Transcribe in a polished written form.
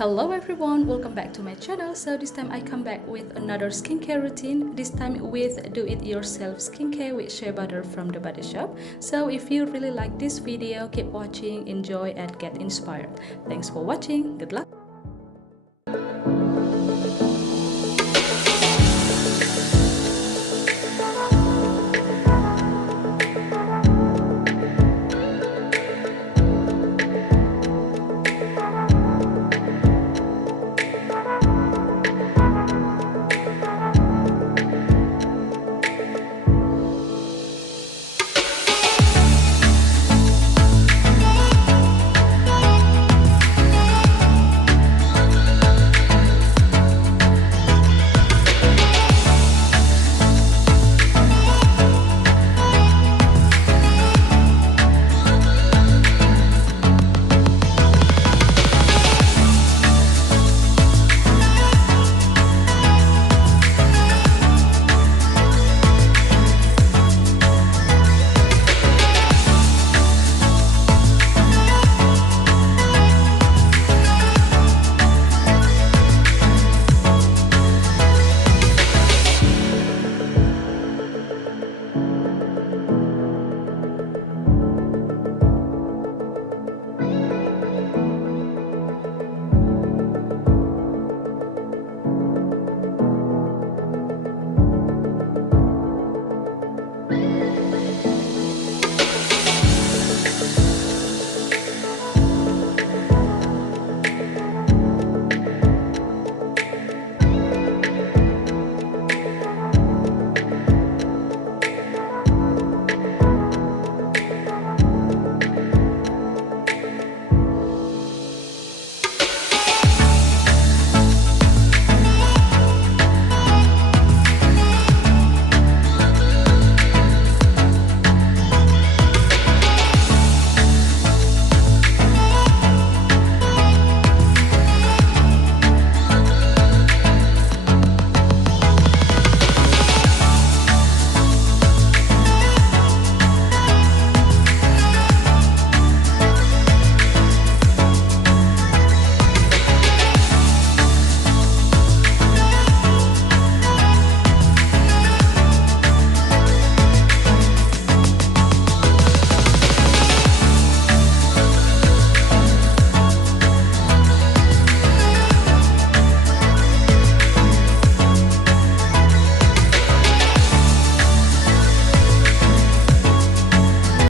Hello everyone, welcome back to my channel. So this time I come back with another skincare routine, this time with do-it-yourself skincare with Shea Butter from Thebodyshop. So if you really like this video, keep watching, enjoy and get inspired. Thanks for watching, good luck.